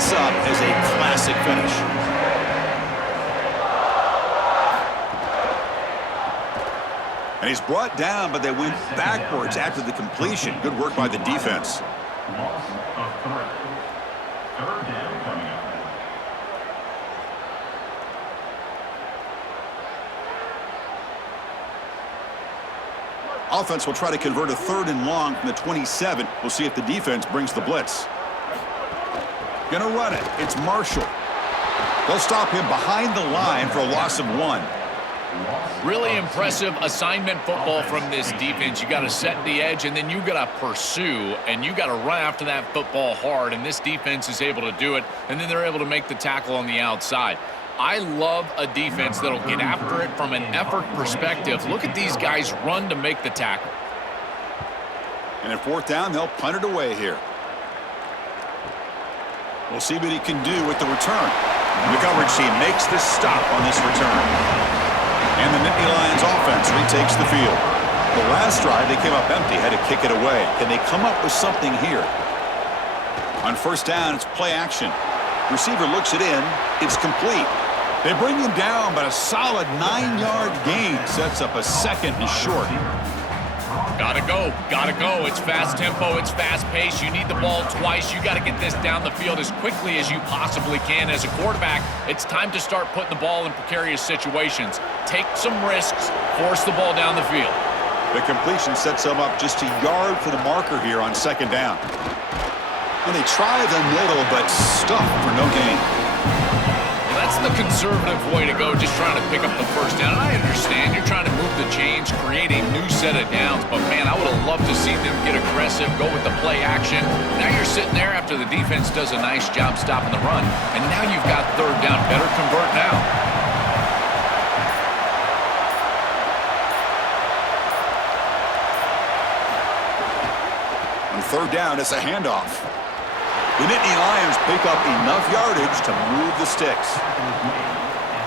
sets up as a classic finish. And he's brought down, but they went backwards after the completion. Good work by the defense. Loss of 3. Third down coming up. Offense will try to convert a 3rd and long from the 27. We'll see if the defense brings the blitz. Gonna run it. It's Marshall. They'll stop him behind the line for a loss of 1. Really impressive assignment football from this defense. You got to set the edge, and then you got to pursue, and you got to run after that football hard, and this defense is able to do it, and then they're able to make the tackle on the outside. I love a defense that'll get after it from an effort perspective. Look at these guys run to make the tackle. And at 4th down, they'll punt it away here. We'll see what he can do with the return. The coverage team makes the stop on this return. And the Nittany Lions offense retakes the field. The last drive, they came up empty, had to kick it away. Can they come up with something here? On 1st down, it's play action. Receiver looks it in. It's complete. They bring him down, but a solid 9-yard gain sets up a 2nd and short. Gotta go. Gotta go. It's fast tempo. It's fast pace. You need the ball twice. You got to get this down the field as quickly as you possibly can. As a quarterback, it's time to start putting the ball in precarious situations. Take some risks. Force the ball down the field. The completion sets them up just a yard for the marker here on 2nd down. And they try the middle, but stuff for no gain. Well, that's the conservative way to go, just trying to pick up the 1st down. And I understand you're trying to move the chains, create a new set of downs, but man, I would have loved to see them get aggressive, go with the play action. Now you're sitting there after the defense does a nice job stopping the run, and now you've got 3rd down. Better convert now. On 3rd down, it's a handoff. The Nittany Lions pick up enough yardage to move the sticks.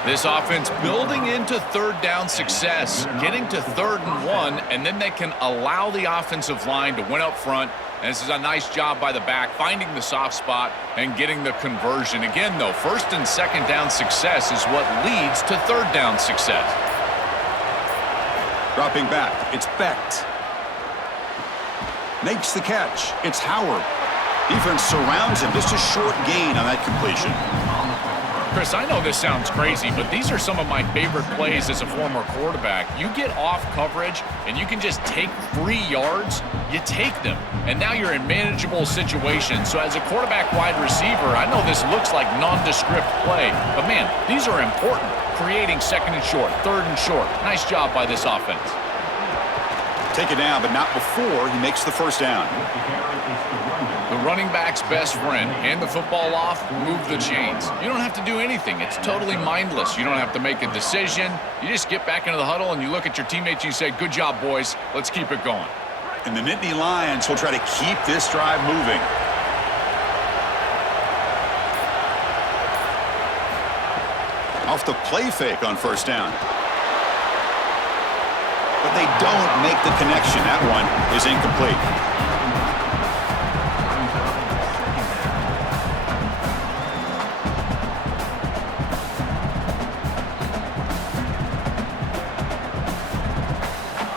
This offense building into 3rd down success, getting to 3rd and 1, and then they can allow the offensive line to win up front. And this is a nice job by the back, finding the soft spot and getting the conversion. Again, though, 1st and 2nd down success is what leads to 3rd down success. Dropping back, it's Becht. Makes the catch. It's Howard. Defense surrounds him. Just a short gain on that completion. Chris, I know this sounds crazy, but these are some of my favorite plays as a former quarterback. You get off coverage, and you can just take free yards. You take them, and now you're in manageable situations. So as a quarterback wide receiver, I know this looks like nondescript play, but man, these are important. Creating 2nd and short, 3rd and short. Nice job by this offense. Take it down, but not before he makes the 1st down. The running back's best friend, hand the football off, move the chains. You don't have to do anything. It's totally mindless. You don't have to make a decision. You just get back into the huddle and you look at your teammates and you say, good job, boys. Let's keep it going. And the Nittany Lions will try to keep this drive moving. Off the play fake on 1st down. But they don't make the connection. That one is incomplete.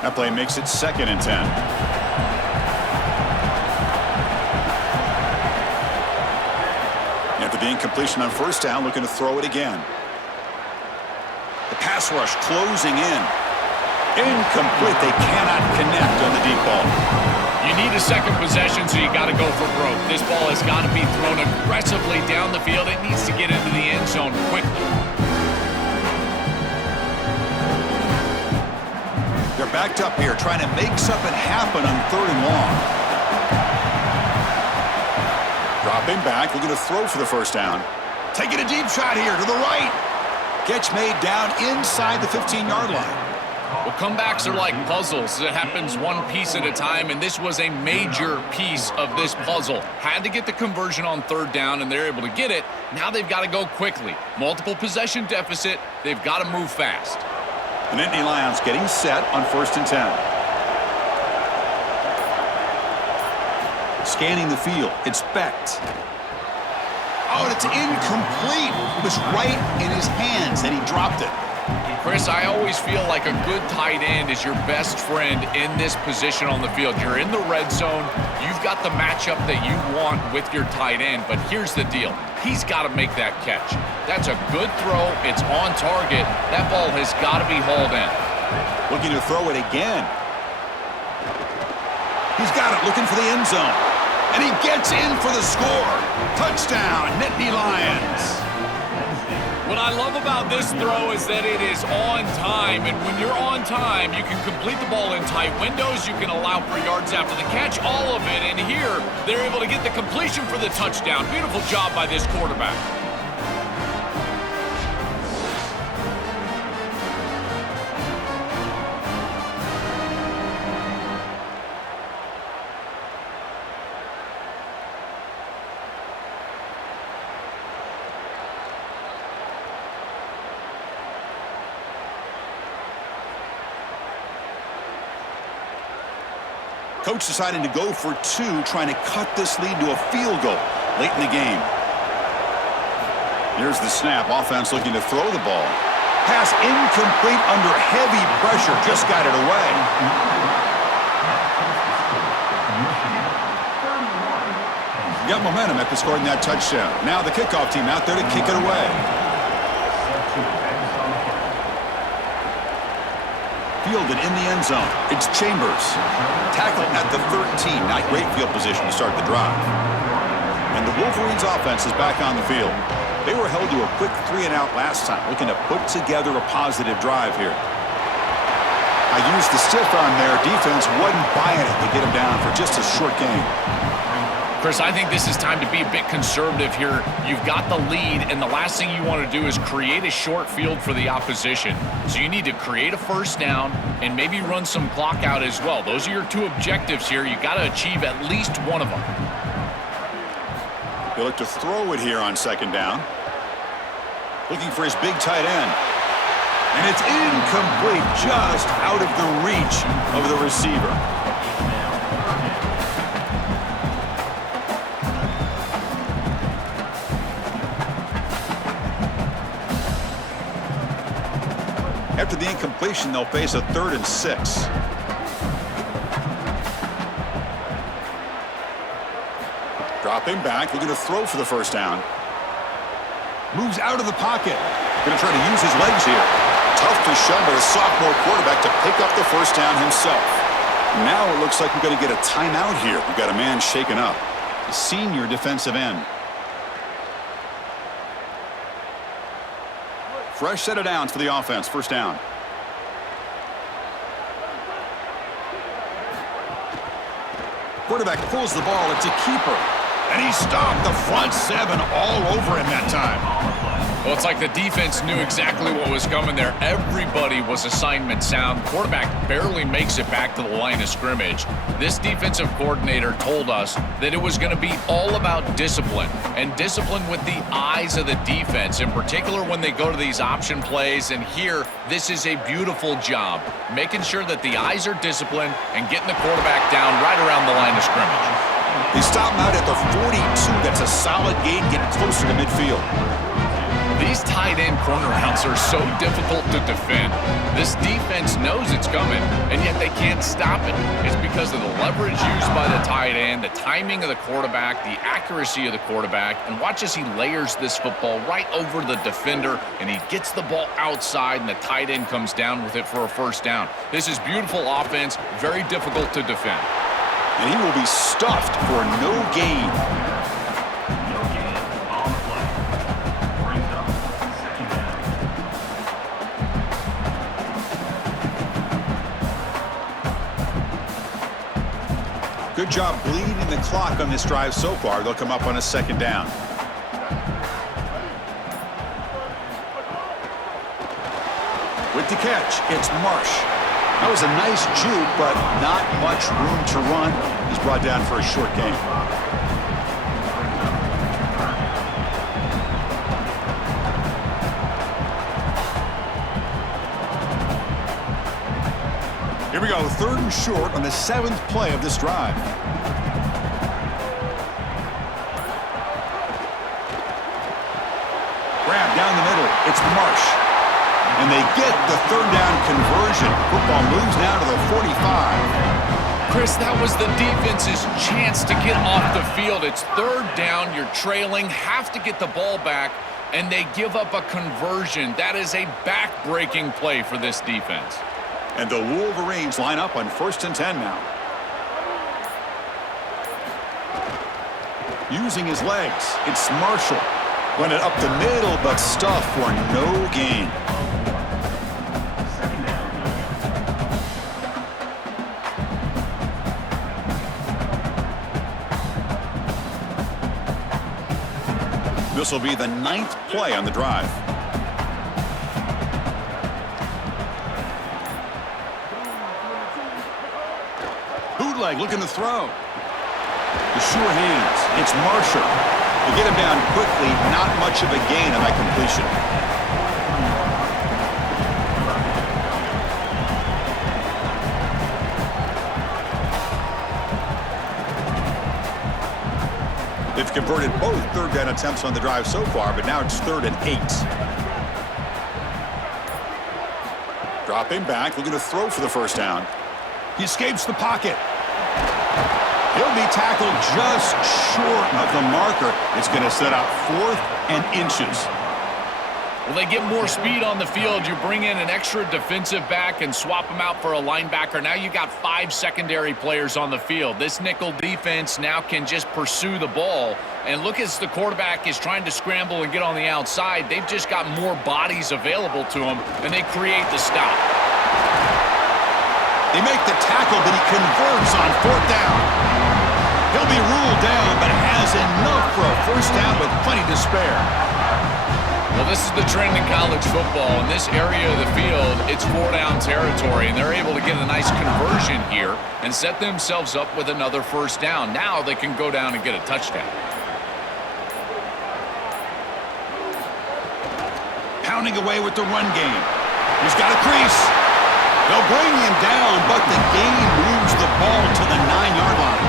That play makes it 2nd and 10. After the incompletion on 1st down, looking to throw it again. The pass rush closing in. Incomplete. They cannot connect on the deep ball. You need a 2nd possession, so you got to go for broke. This ball has got to be thrown aggressively down the field. It needs to get into the end zone quickly. They're backed up here, trying to make something happen on 3rd and long. Dropping back, looking to throw for the 1st down. Taking a deep shot here to the right. Catch made down inside the 15-yard line. Well, comebacks are like puzzles. It happens one piece at a time, and this was a major piece of this puzzle. Had to get the conversion on 3rd down, and they're able to get it. Now they've got to go quickly. Multiple possession deficit. They've got to move fast. The Nittany Lions getting set on 1st and 10. Scanning the field, it's Becht. Oh, and it's incomplete. It was right in his hands, and he dropped it. Chris, I always feel like a good tight end is your best friend in this position on the field. You're in the red zone. You've got the matchup that you want with your tight end, but here's the deal. He's got to make that catch. That's a good throw. It's on target. That ball has got to be hauled in. Looking to throw it again. He's got it, looking for the end zone. And he gets in for the score. Touchdown, Nittany Lions. What I love about this throw is that it is on time, and when you're on time, you can complete the ball in tight windows, you can allow for yards after the catch, all of it, and here, they're able to get the completion for the touchdown. Beautiful job by this quarterback. Coach deciding to go for two, trying to cut this lead to a field goal late in the game. Here's the snap. Offense looking to throw the ball. Pass incomplete under heavy pressure. Just got it away. Got momentum after scoring that touchdown. Now the kickoff team out there to kick it away. Fielded in the end zone. It's Chambers. Tackled at the 13. Not great field position to start the drive. And the Wolverines offense is back on the field. They were held to a quick 3-and-out last time, looking to put together a positive drive here. I used the stiff arm there. Defense wasn't buying it to get him down for just a short game. Chris, I think this is time to be a bit conservative here. You've got the lead, and the last thing you want to do is create a short field for the opposition. So you need to create a first down and maybe run some clock out as well. Those are your two objectives here. You've got to achieve at least one of them. They look to throw it here on second down. Looking for his big tight end. And it's incomplete, just out of the reach of the receiver. After the incompletion, they'll face a 3rd and 6. Dropping back, looking to throw for the first down. Moves out of the pocket. Going to try to use his legs here. Tough to shove by the sophomore quarterback to pick up the first down himself. Now it looks like we're going to get a timeout here. We've got a man shaken up. The senior defensive end. Fresh set of downs for the offense. First down. Quarterback pulls the ball. It's a keeper. And he stopped the front 7 all over him that time. Well, it's like the defense knew exactly what was coming there. Everybody was assignment sound. Quarterback barely makes it back to the line of scrimmage. This defensive coordinator told us that it was going to be all about discipline, and discipline with the eyes of the defense, in particular when they go to these option plays. And here, this is a beautiful job, making sure that the eyes are disciplined and getting the quarterback down right around the line of scrimmage. They stop him out at the 42. That's a solid gain, getting closer to midfield. These tight end corner routes are so difficult to defend. This defense knows it's coming, and yet they can't stop it. It's because of the leverage used by the tight end, the timing of the quarterback, the accuracy of the quarterback, and watch as he layers this football right over the defender, and he gets the ball outside, and the tight end comes down with it for a first down. This is beautiful offense, very difficult to defend. And he will be stuffed for no gain. No gain on the play. Brings up second down. Good job bleeding the clock on this drive so far. They'll come up on a second down. With the catch, it's Marsh. That was a nice juke, but not much room to run. He's brought down for a short gain. Here we go, 3rd and short on the 7th play of this drive. Grab down the middle. It's Marsh. And they get the third down conversion. Football moves now to the 45. Chris, that was the defense's chance to get off the field. It's third down. You're trailing. Have to get the ball back. And they give up a conversion. That is a back-breaking play for this defense. And the Wolverines line up on 1st and 10 now. Using his legs, it's Marshall. Run it up the middle, but stuffed for no gain. This will be the 9th play on the drive. Bootleg looking to throw. The sure hands. It's Marshall. To get him down quickly, not much of a gain on that completion. They've converted both third down attempts on the drive so far, but now it's 3rd and 8. Dropping back, looking to throw for the first down. He escapes the pocket. He'll be tackled just short of the marker. It's going to set out 4th and inches. Well, they get more speed on the field. You bring in an extra defensive back and swap them out for a linebacker. Now you got 5 secondary players on the field. This nickel defense now can just pursue the ball. And look, as the quarterback is trying to scramble and get on the outside, they've just got more bodies available to him, and they create the stop. They make the tackle, but he converts on 4th down. He'll be ruled down, but has enough for a first down with plenty to spare. Well, this is the trend in college football. In this area of the field, it's 4-down territory, and they're able to get a nice conversion here and set themselves up with another first down. Now they can go down and get a touchdown. Pounding away with the run game. He's got a crease. They'll bring him down, but the game moves the ball to the 9-yard line.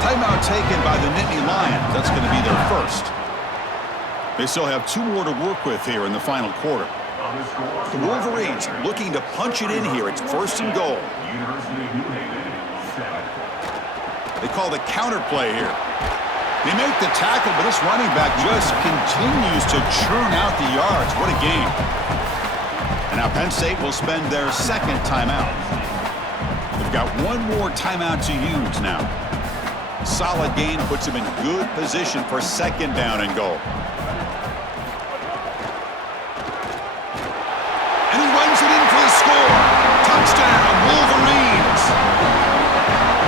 Timeout taken by the Nittany Lions. That's going to be their first. They still have 2 more to work with here in the final quarter. The Wolverines looking to punch it in here. It's 1st and goal. They call the counter play here. They make the tackle, but this running back just continues to churn out the yards. What a game. And now Penn State will spend their 2nd timeout. They've got 1 more timeout to use now. Solid gain puts him in good position for 2nd down and goal. And he runs it in for the score. Touchdown, Wolverines.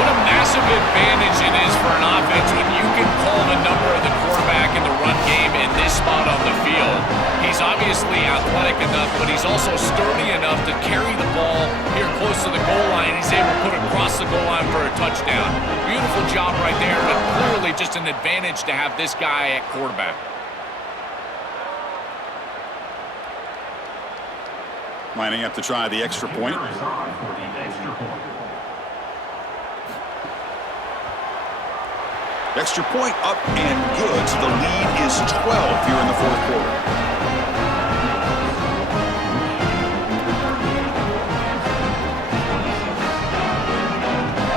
What a massive advantage it is for an offense when you can call the number of the quarterback in the run game in this spot on the field. He's obviously athletic enough, but he's also sturdy enough to carry the ball here close to the goal line. He's able to put it across the goal line for a touchdown. Beautiful job right there, but clearly just an advantage to have this guy at quarterback. Lining up to try the extra point. Extra point up and good, so the lead is 12 here in the 4th quarter.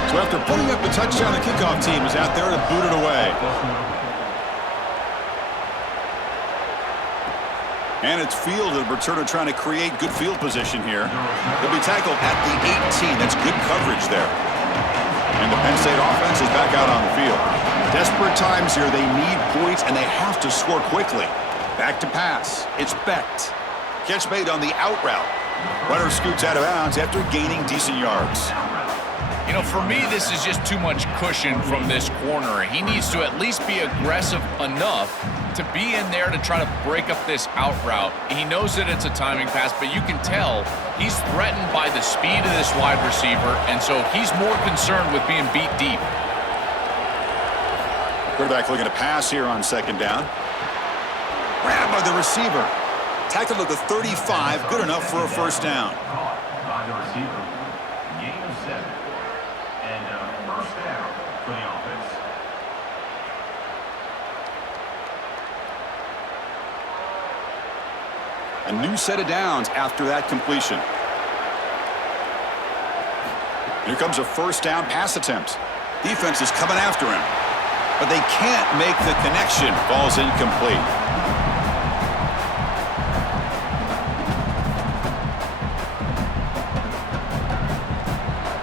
So after putting up the touchdown, the kickoff team is out there to boot it away. And it's fielded. Returner trying to create good field position here. He'll be tackled at the 18. That's good coverage there. And the Penn State offense is back out on the field. Desperate times here. They need points, and they have to score quickly. Back to pass. It's Becht. Catch made on the out route. Runner scoots out of bounds after gaining decent yards. You know, for me, this is just too much cushion from this corner. He needs to at least be aggressive enough to be in there to try to break up this out route. He knows that it's a timing pass, but you can tell he's threatened by the speed of this wide receiver, and so he's more concerned with being beat deep. Quarterback looking to pass here on 2nd down. Grabbed by the receiver. Tackled at the 35, good enough for a first down. By the receiver. Gain of 7. And first down for the offense. A new set of downs after that completion. Here comes a first down pass attempt. Defense is coming after him, but they can't make the connection. Falls incomplete.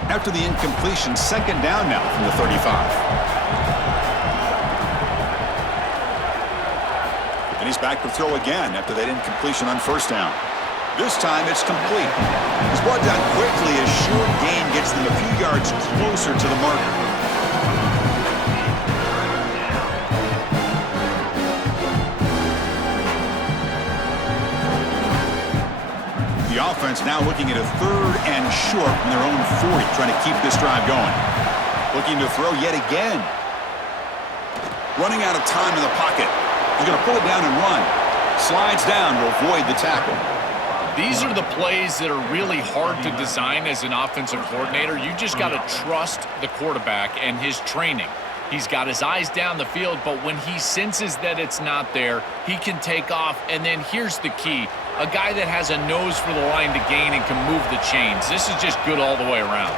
After the incompletion, second down now from the 35. And he's back to throw again after that incompletion on first down. This time it's complete. He's brought down quickly as short gain gets them a few yards closer to the marker. The offense now looking at a third and short from their own 40, trying to keep this drive going. Looking to throw yet again. Running out of time in the pocket. He's going to pull it down and run. Slides down to avoid the tackle. These are the plays that are really hard to design as an offensive coordinator. You just got to trust the quarterback and his training. He's got his eyes down the field, but when he senses that it's not there, he can take off. And then here's the key. A guy that has a nose for the line to gain and can move the chains. This is just good all the way around.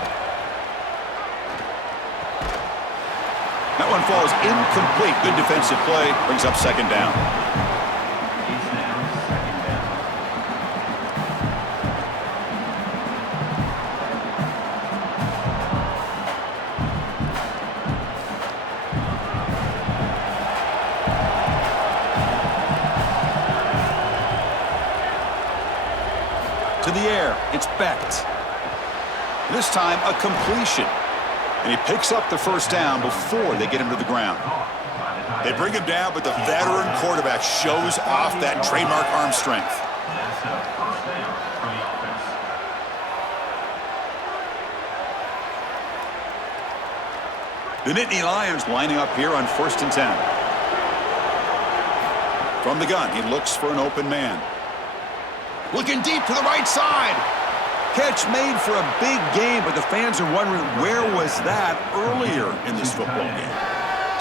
That one falls incomplete. Good defensive play. Brings up second down. To the air, it's Becht. This time, a completion. And he picks up the first down before they get him to the ground. They bring him down, but the veteran quarterback shows off that trademark arm strength. That's a first down for the offense. The Nittany Lions lining up here on 1st and 10. From the gun, he looks for an open man. Looking deep to the right side. Catch made for a big game, but the fans are wondering, where was that earlier in this football game?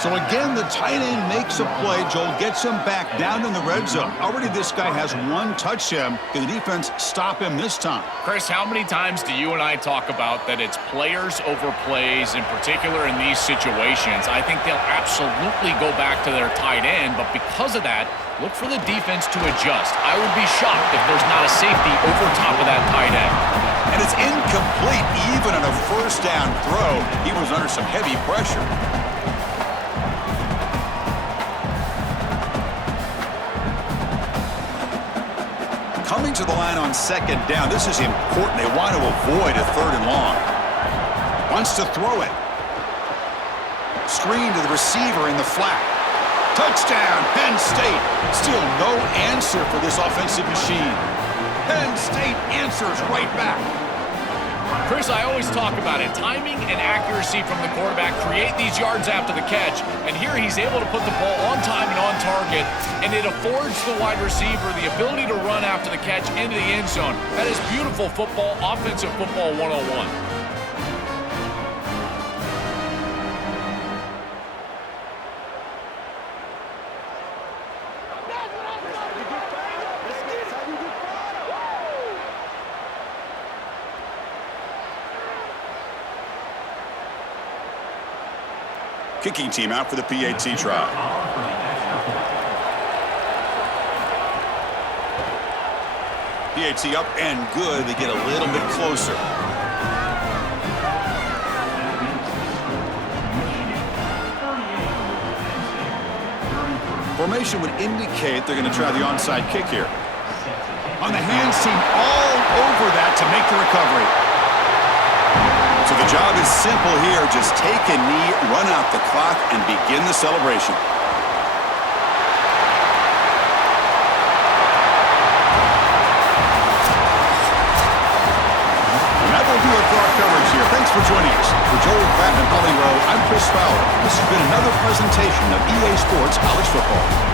So again, the tight end makes a play. Joel gets him back down in the red zone. Already this guy has one touchdown. Can the defense stop him this time? Chris, how many times do you and I talk about that it's players over plays, in particular in these situations? I think they'll absolutely go back to their tight end, but because of that, look for the defense to adjust. I would be shocked if there's not a safety over top of that tight end. And it's incomplete even on a first down throw. He was under some heavy pressure. Coming to the line on second down. This is important. They want to avoid a third and long. Wants to throw it. Screen to the receiver in the flat. Touchdown, Penn State. Still no answer for this offensive machine. Penn State answers right back. Chris, I always talk about it. Timing and accuracy from the quarterback create these yards after the catch. And here he's able to put the ball on time and on target. And it affords the wide receiver the ability to run after the catch into the end zone. That is beautiful football, offensive football 101. Kicking team out for the PAT try. PAT up and good. They get a little bit closer. Formation would indicate they're going to try the onside kick here. On the hands team all over that to make the recovery. So the job is simple here. Just take a knee, run out the clock, and begin the celebration. And that will do it for our coverage here. Thanks for joining us. For Joel Pratt and Holly Rowe, I'm Chris Fowler. This has been another presentation of EA Sports College Football.